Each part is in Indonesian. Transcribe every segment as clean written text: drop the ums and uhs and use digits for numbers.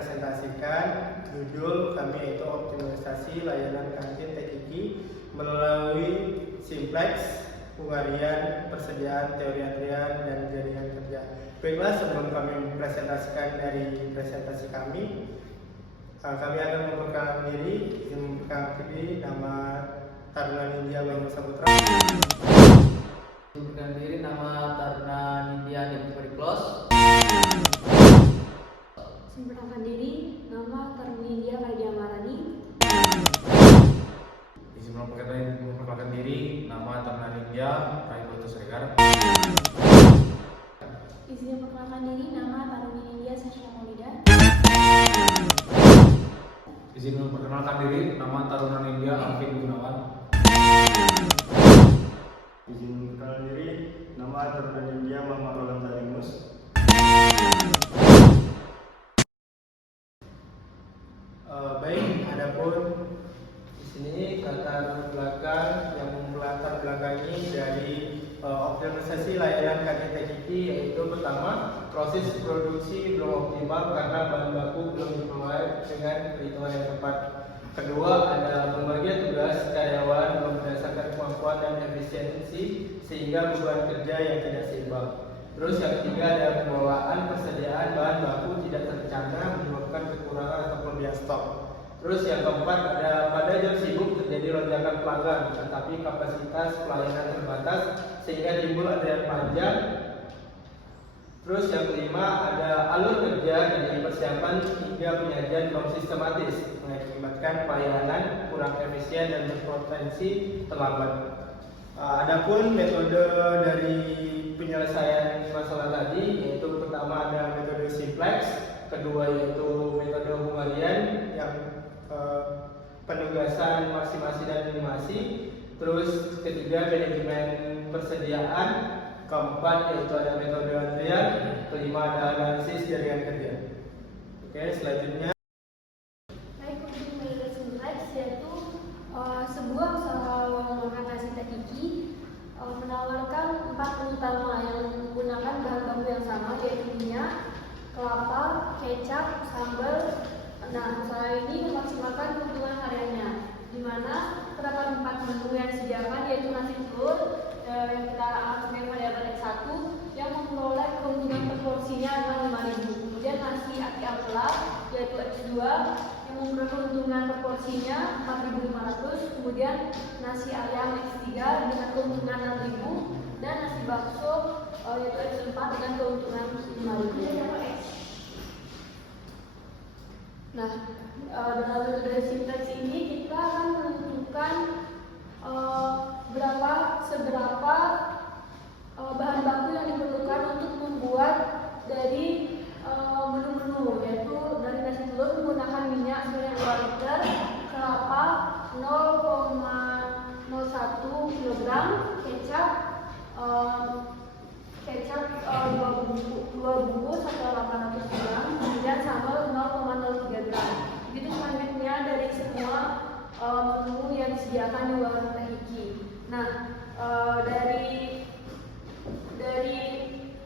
mempresentasikan judul kami yaitu optimalisasi layanan kantin TKI melalui Simplex, pengarian, persediaan, teori antrian, dan jaringan kerja. Baiklah, sebelum kami mempresentasikan dari presentasi kami akan memperkenalkan diri. Memperkenalkan diri, nama Taruna Nindya Bambang Saputra. Memperkenalkan diri, nama Taruna Nindya Nipuriklos. Memperkenalkan diri, nama Taruna Nindya Kardia Marani. Memperkenalkan diri, nama Taruna Nindya Raiboto Sregar. Izin memperkenalkan diri, nama Taruna Nindya Sasha Maulida. Izin memperkenalkan diri, nama Taruna Nindya Alvin Gunawan. Izin memperkenalkan diri, nama Taruna Nindya Muhammad Roland Talimus. Baik, adapun di sini latar belakang yang melatar belakangi dari optimalisasi layanan kantin TKI yaitu pertama, proses produksi belum optimal karena bahan baku belum diperoleh dengan perhitungan yang tepat. Kedua, ada pembagian tugas karyawan belum berdasarkan kemampuan dan efisiensi sehingga beban kerja yang tidak seimbang. Terus yang ketiga, ada pengelolaan persediaan bahan baku tidak terencana menyebabkan kekurangan atau kelebihan stok. Terus yang keempat, ada pada jam sibuk terjadi lonjakan pelanggan, tetapi kapasitas pelayanan terbatas sehingga timbul antrian panjang. Terus yang kelima, ada alur kerja dari persiapan hingga penyajian belum sistematis, mengakibatkan pelayanan kurang efisien dan berpotensi terlambat. Adapun metode dari penyelesaian masalah tadi, yaitu pertama ada metode Simplex, kedua yaitu metode Hungarian yang penugasan maksimasi dan minimasi, terus ketiga manajemen persediaan, keempat yaitu ada metode antrian, kelima ada analisis jaringan kerja. Oke, selanjutnya. Baik, untuk metode Simplex yaitu sebuah usaha menggunakan nasi TKI menawarkan 4 utama yang menggunakan bahan baku yang sama yaitu minyak, kelapa, kecap, sambal. Nah, usaha ini memaksimalkan keuntungan hariannya, di mana terdapat 4 menu yang disediakan yaitu nasi telur yang kita pakai variabel X1 yang memperoleh keuntungan per porsinya adalah 5.000. Kemudian nasi aki ampela yaitu X2 yang memperoleh keuntungan per porsinya 4.500. Kemudian nasi ayam X3 dengan keuntungan 6.000 dan nasi bakso yaitu X4 dengan keuntungan 5.000. Nah, dalam metode Simplex ini kita akan menentukan seberapa bahan baku yang diperlukan untuk membuat dari menu-menu, yaitu dari nasi telur menggunakan minyak sebanyak 2 liter, kelapa 0,01 kg, kecap 2 bungkus atau 800 gram, kemudian sambal 0,03 gram. Begitu selanjutnya dari semua menu yang disediakan di warung TKI. Nah, dari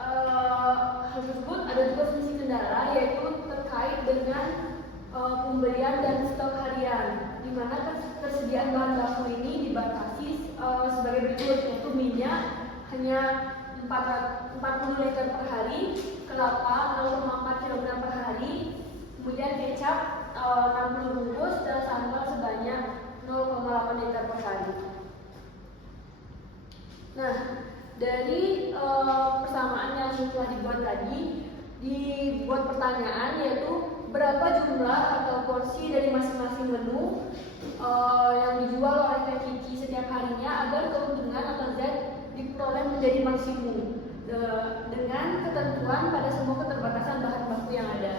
hal tersebut ada juga fungsi kendala yaitu terkait dengan pembelian dan stok harian, di mana ketersediaan bahan baku ini dibatasi sebagai berikut, yaitu minyak hanya 40 liter per hari, kelapa 0,4 kg per hari, kemudian kecap 60 bungkus dan sambal sebanyak 0,8 liter per hari. Nah, dari persamaan yang telah dibuat tadi, dibuat pertanyaan yaitu berapa jumlah atau porsi dari masing-masing menu yang dijual oleh TKI setiap harinya agar keuntungan atau Z diperoleh menjadi maksimum dengan ketentuan pada semua keterbatasan bahan baku yang ada.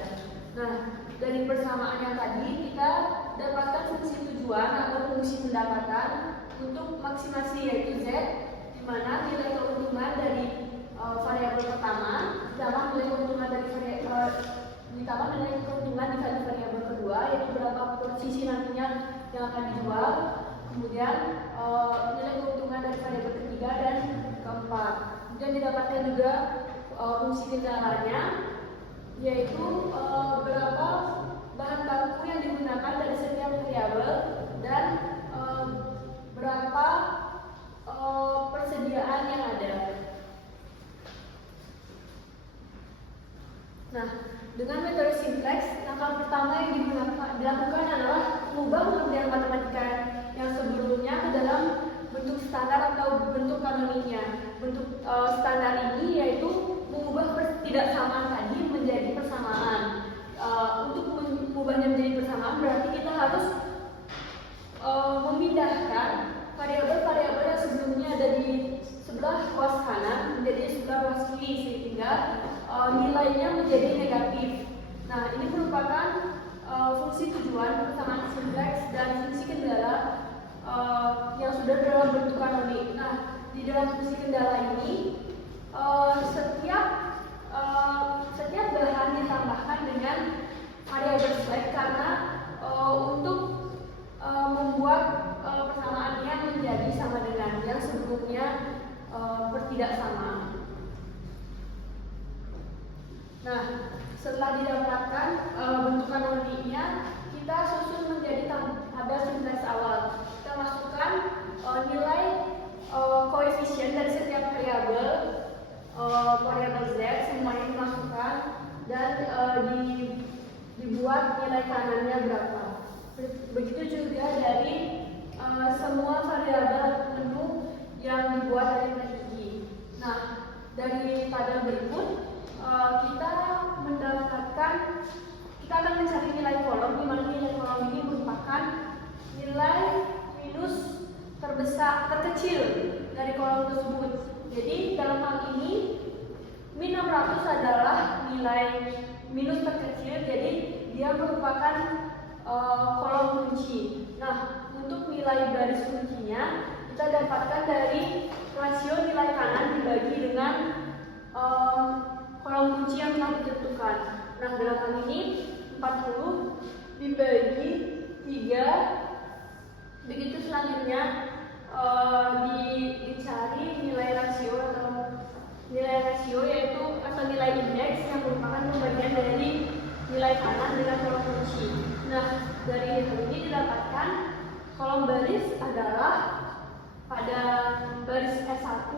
Nah, dari persamaan yang tadi kita dapatkan fungsi tujuan atau fungsi pendapatan untuk maksimasi yaitu Z, di mana nilai keuntungan dari variabel pertama ditambah nilai keuntungan dikali variabel kedua, yaitu berapa posisi nantinya yang akan dijual, kemudian nilai keuntungan dari variabel ketiga dan keempat. Kemudian didapatkan juga fungsi kendalanya, yaitu berapa bahan baku yang digunakan dari setiap variabel dan berapa persediaan yang ada. Nah, dengan metode simplex, langkah pertama yang dilakukan adalah mengubah pengertian matematika yang sebelumnya ke dalam bentuk standar atau bentuk kanoniknya. Bentuk standar ini yaitu mengubah ketidaksamaan tadi menjadi persamaan. Untuk mengubahnya menjadi persamaan berarti kita harus memindahkan variabel-variabel yang sebelumnya ada di sebelah ruas kanan menjadi sebelah ruas kiri sehingga nilainya menjadi negatif. Nah, ini merupakan fungsi tujuan persamaan simplex dan fungsi kendala yang sudah dalam bentuk kanonik. Nah, di dalam fungsi kendala ini setiap bahan ditambahkan dengan variabel select karena untuk membuat persamaannya menjadi sama dengan yang sebelumnya bertidaksamaan. Nah, setelah didapatkan bentuk kanoniknya, kita susun menjadi tabel simplex awal. Kita masukkan nilai koefisien dari setiap variabel z, semuanya dimasukkan dan dibuat nilai kanannya berapa. Begitu juga dari semua variabel menu yang dibuat dari teknologi. Nah, dari tabel berikut kita akan mencari nilai kolom, di mana nilai kolom ini merupakan nilai minus terkecil dari kolom tersebut. Jadi dalam hal ini min 600 adalah nilai minus terkecil, jadi dia merupakan kolom kunci. Nah, untuk nilai baris kuncinya kita dapatkan dari rasio nilai kanan dibagi dengan kolom kunci yang telah ditentukan. Nah, dalam hal ini 40 dibagi 3. Begitu selanjutnya dicari nilai rasio yaitu atau nilai indeks yang merupakan pembagian dari nilai kanan dengan kolom kunci. Nah, dari hal ini didapatkan kolom baris adalah pada baris S1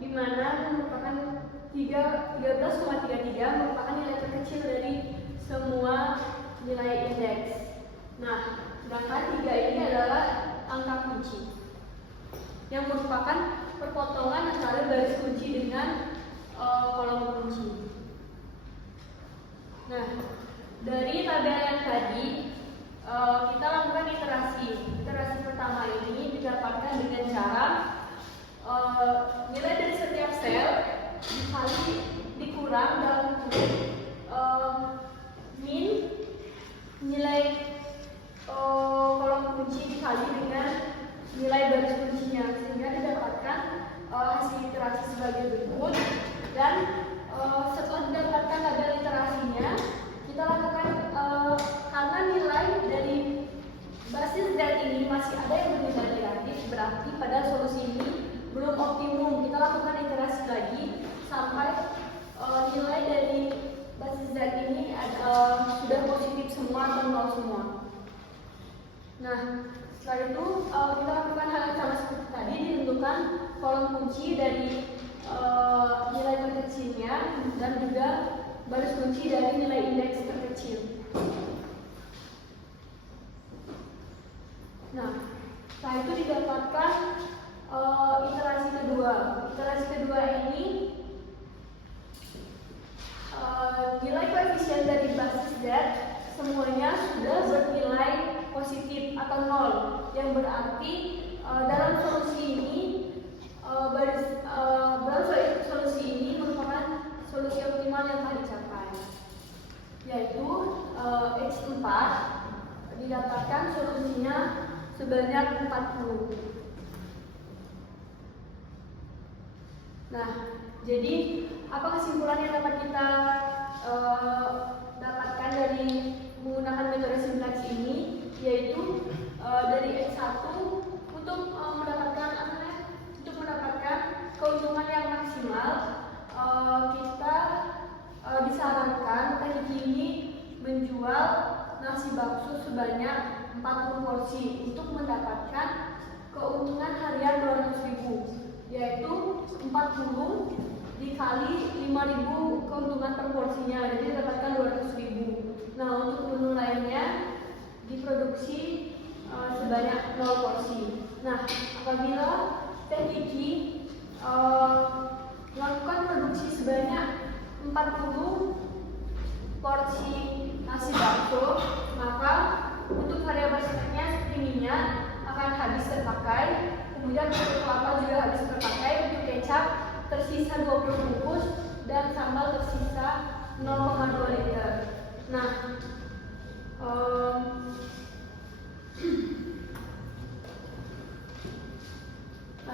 di mana merupakan 13,33 merupakan nilai terkecil dari semua nilai indeks. Nah, sedangkan 3 ini adalah angka kunci yang merupakan perpotongan antara baris kunci dengan kolom kunci. Nah, dari tabel yang tadi kita lakukan iterasi. Iterasi pertama ini didapatkan dengan cara nilai dari setiap sel dikurang dalam bentuk min nilai kolom kunci dikali dengan nilai baris kuncinya sehingga didapatkan hasil iterasi sebagai berikut. Dan setelah didapatkan tabel iterasinya, kita lakukan karena nilai dari basis Z ini masih ada yang berbeda negatif, berarti pada solusi ini belum optimum. Kita lakukan iterasi lagi sampai nilai dari basis Z ini sudah positif semua atau nol semua. Nah, setelah itu kita lakukan hal yang sama seperti tadi, ditentukan kolom kunci dari nilai terkecilnya dan juga baris kunci dari nilai indeks terkecil. Nah, setelah itu didapatkan iterasi kedua. Iterasi kedua ini nilai koefisien dari basis Z semuanya sudah bernilai positif atau nol, yang berarti dalam solusi ini solusi ini merupakan solusi optimal yang telah dicapai, yaitu X4 didapatkan solusinya sebanyak 40. Nah, jadi apa kesimpulan yang dapat kita dapatkan dari menggunakan metode simplex ini, yaitu dari X1 untuk mendapatkan keuntungan yang maksimal, kita disarankan teknik ini menjual nasi bakso sebanyak 40 porsi untuk mendapatkan keuntungan harian 200.000, yaitu 40 dikali 5.000 keuntungan per porsinya, jadi dapatkan 200.000. Nah, untuk menu lainnya diproduksi sebanyak 0 porsi. Nah, apabila Teh Kiki melakukan produksi sebanyak 40 porsi nasi bakso, maka untuk variabel selanjutnya seperti minyak akan habis terpakai, kemudian untuk kelapa juga habis terpakai, untuk kecap tersisa 20 bungkus dan sambal tersisa 0,2 liter. Nah,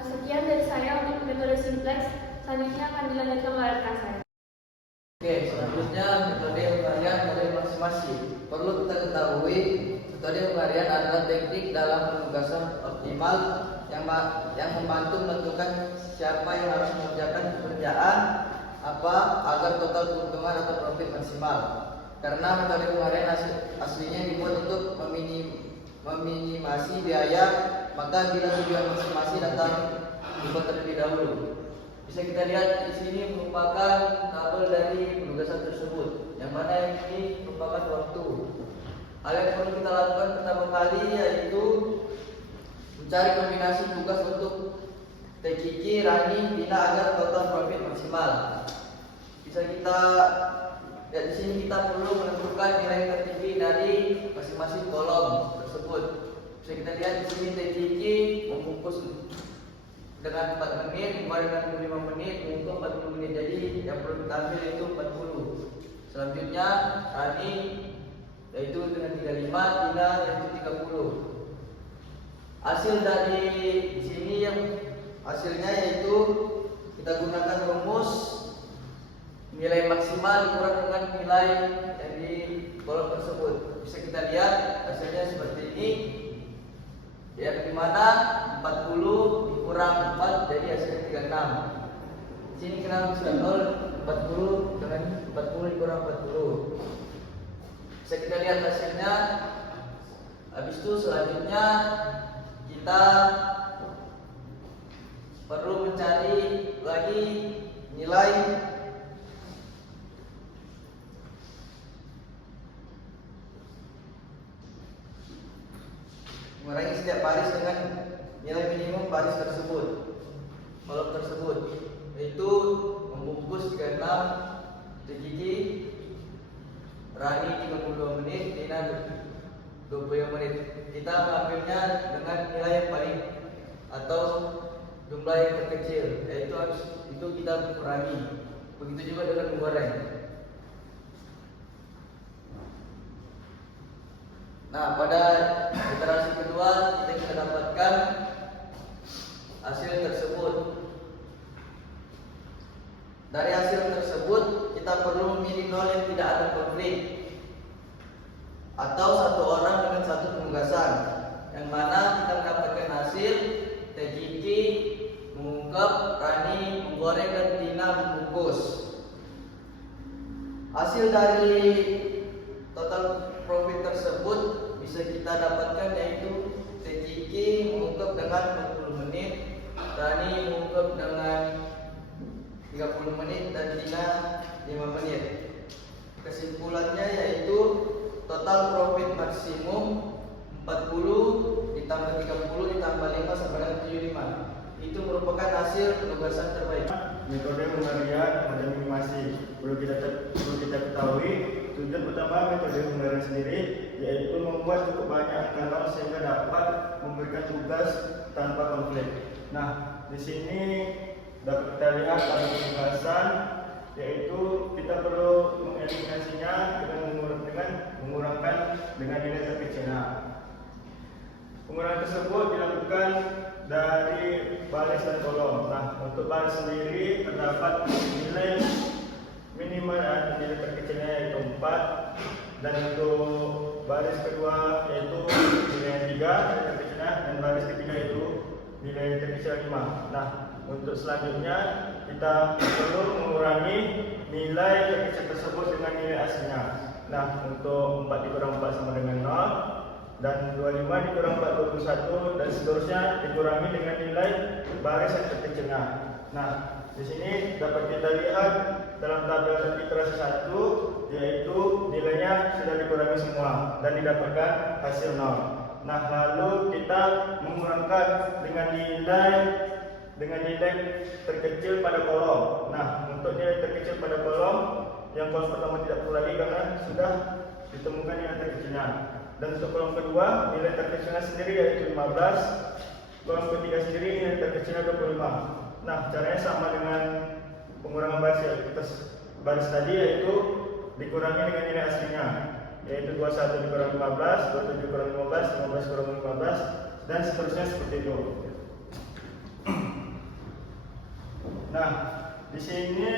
sekian dari saya untuk metode simplex. Selanjutnya akan dilanjutkan oleh rekan saya. Oke, selanjutnya metode pengarian model masing-masing. Perlu kita ketahui, metode pengarian adalah teknik dalam penugasan optimal yang membantu menentukan siapa yang harus mengerjakan pekerjaan apa agar total keuntungan atau profit maksimal. Karena metode pengarian aslinya dibuat untuk meminimasi biaya, maka bila tujuan maksimasi datang dibuat terlebih dahulu. Bisa kita lihat di sini merupakan tabel dari penugasan tersebut, yang mana ini merupakan waktu. Hal yang perlu kita lakukan pertama kali yaitu mencari kombinasi tugas untuk Teh Kiki, Rani, Dina agar total profit maksimal. Bisa kita lihat di sini, kita perlu menentukan nilai tertinggi dari masing-masing kolom tersebut. Bisa kita lihat di sini Teh Kiki membungkus dengan 4 menit, kemarin dengan 25 menit, mengungkap 40 menit. Jadi yang perlu kita ambil yaitu 40. Selanjutnya Rani yaitu dengan 35, Tina yaitu 30. Hasil dari sini yang hasilnya yaitu kita gunakan rumus nilai maksimal dikurang dengan nilai dari kolom tersebut. Bisa kita lihat hasilnya seperti ini. Yang dimana 40 dikurang 4 jadi hasilnya 36. Sini kenapa bisa 0? 40 dengan 40 dikurang 40. Bisa kita lihat hasilnya. Habis itu selanjutnya kita perlu mencari lagi nilai mengurangi setiap baris dengan nilai minimum baris tersebut, kolom tersebut, yaitu membungkus 36, Teh Kiki, Rani 32 menit, Tina 20 menit. Kita mengambilnya dengan nilai yang paling atau jumlah yang terkecil, yaitu itu kita kurangi. Begitu juga dengan menggoreng. Nah, pada iterasi kedua kita bisa dapatkan hasil tersebut. Dari hasil tersebut kita perlu memilih nol yang tidak ada konflik, atau satu orang dengan satu penugasan, yang mana kita mendapatkan hasil Teh Kiki mengungkap, Rani menggoreng, dan Tina membungkus. Hasil dari total profit tersebut bisa kita dapatkan yaitu Teh Kiki mengungkap dengan 40 menit, Rani mengungkap dengan 30 menit, dan Tina 5 menit. Kesimpulannya yaitu total profit maksimum 40 ditambah 30 ditambah 5 sama dengan 75. Itu merupakan hasil penugasan terbaik. Metode pengarian dan minimasi perlu kita ketahui. Tujuan utama metode pengarian sendiri yaitu membuat cukup banyak angka nol sehingga dapat memberikan tugas tanpa konflik. Nah, di sini dapat kita lihat pada penugasan, yaitu kita perlu mengeliminasinya dengan mengurangkan dengan nilai terkecilnya. Pengurangan tersebut dilakukan dari baris dan kolom. Nah, untuk baris sendiri terdapat nilai minimal dan nilai terkecilnya yaitu 4, dan untuk baris kedua yaitu nilai 3 nilai terkecilnya, dan baris ketiga itu nilai terkecil 5. Nah, untuk selanjutnya kita perlu mengurangi nilai terkecil tersebut dengan nilai aslinya. Nah, untuk 4 dikurang 4 sama dengan 0, dan 25 dikurang 4 21, dan seterusnya dikurangi dengan nilai baris yang terkecilnya. Nah, di sini dapat kita lihat dalam tabel iterasi 1, yaitu nilainya sudah dikurangi semua dan didapatkan hasil 0. Nah, lalu kita mengurangkan dengan nilai terkecil pada kolom. Nah, untuk nilai terkecil pada kolom, yang kolom pertama tidak perlu lagi karena sudah ditemukan nilai terkecilnya. Dan untuk kolom kedua, nilai terkecilnya sendiri yaitu 15. Kolom ketiga sendiri nilai terkecilnya 25. Nah, caranya sama dengan pengurangan baris tadi, yaitu dikurangi dengan nilai aslinya, yaitu 21 dikurang 15, 27 kurang 15, 15 kurang 15, dan seterusnya seperti itu. Nah, di sini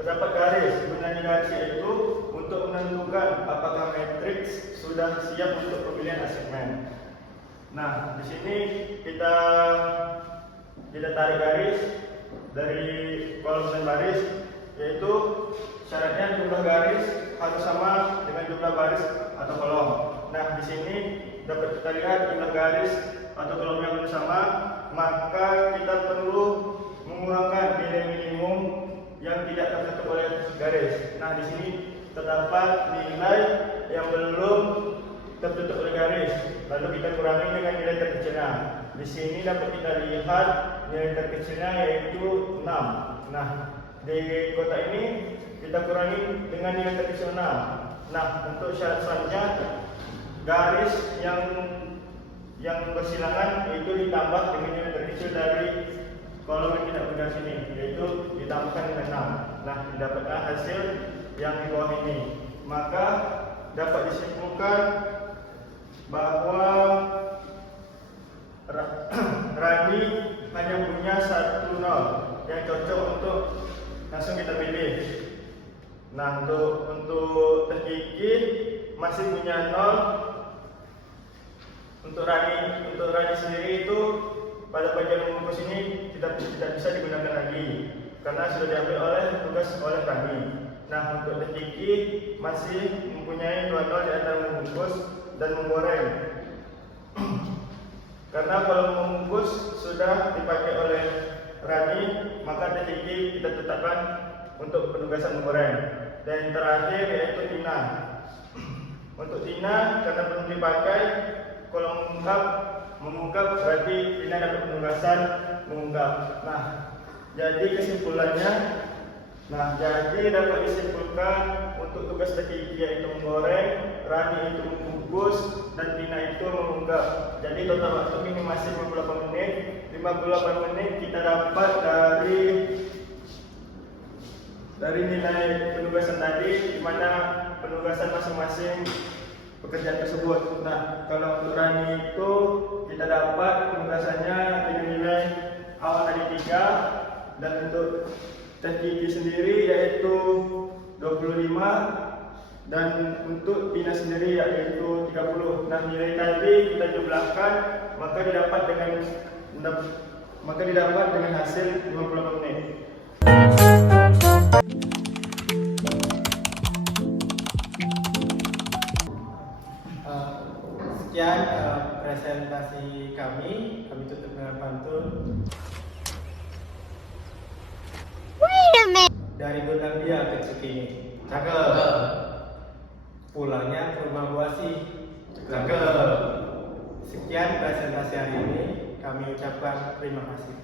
terdapat garis. Gunanya garis yaitu untuk menentukan apakah matriks sudah siap untuk pemilihan asigmen. Nah, di sini kita tarik garis dari kolom dan baris, yaitu syaratnya jumlah garis harus sama dengan jumlah baris atau kolom. Nah, di sini dapat kita lihat jumlah garis atau kolom yang sama, maka kita perlu mengurangkan nilai minimum yang tidak tertutup oleh garis. Nah, di sini terdapat nilai yang belum tertutup oleh garis, lalu kita kurangi dengan nilai terkecilnya. Di sini dapat kita lihat nilai terkecilnya yaitu 6. Nah, di kotak ini kita kurangi dengan nilai terkecil 6. Nah, untuk syarat selanjutnya, garis yang bersilangan itu ditambah dengan nilai terkecil dari kolom yang tidak bergaris ini, yaitu ditambahkan dengan 6. Nah, didapatkan hasil yang di bawah ini. Maka dapat disimpulkan bahwa Rani hanya punya 1 0 yang cocok untuk langsung kita pilih. Nah, untuk Kiki masih punya 0. Untuk Rani sendiri itu pada bagian membungkus ini tidak bisa digunakan lagi karena sudah diambil oleh Rani. Nah, untuk Kiki masih mempunyai 2 0 di antara membungkus dan menggoreng. Karena kalau membungkus sudah dipakai oleh Rani, maka Kiki kita tetapkan untuk penugasan menggoreng. Dan yang terakhir yaitu Tina. Untuk Tina, karena belum dipakai, kalau mengungkap berarti Tina dapat penugasan mengungkap. Nah, jadi kesimpulannya, dapat disimpulkan untuk tugas Kiki yaitu menggoreng, Rani itu membungkus, dan Tina itu mengungkap. Jadi total waktu ini masih 58 menit. 58 menit kita dapat dari nilai penugasan tadi, di mana penugasan masing-masing pekerjaan tersebut. Nah, kalau untuk Rani itu kita dapat penugasannya dengan nilai awal tadi 3, dan untuk Kiki sendiri yaitu 25, dan untuk Tina sendiri yaitu 30. Nah, nilai tadi kita jumlahkan, maka didapat dengan hasil 58 menit. Sekian presentasi kami tutup dengan pantun. Dari Gondangdia ke Cikini. Cakep. Pulangnya ke rumah Buasi. Cakep. Sekian presentasi hari ini. Kami ucapkan terima kasih.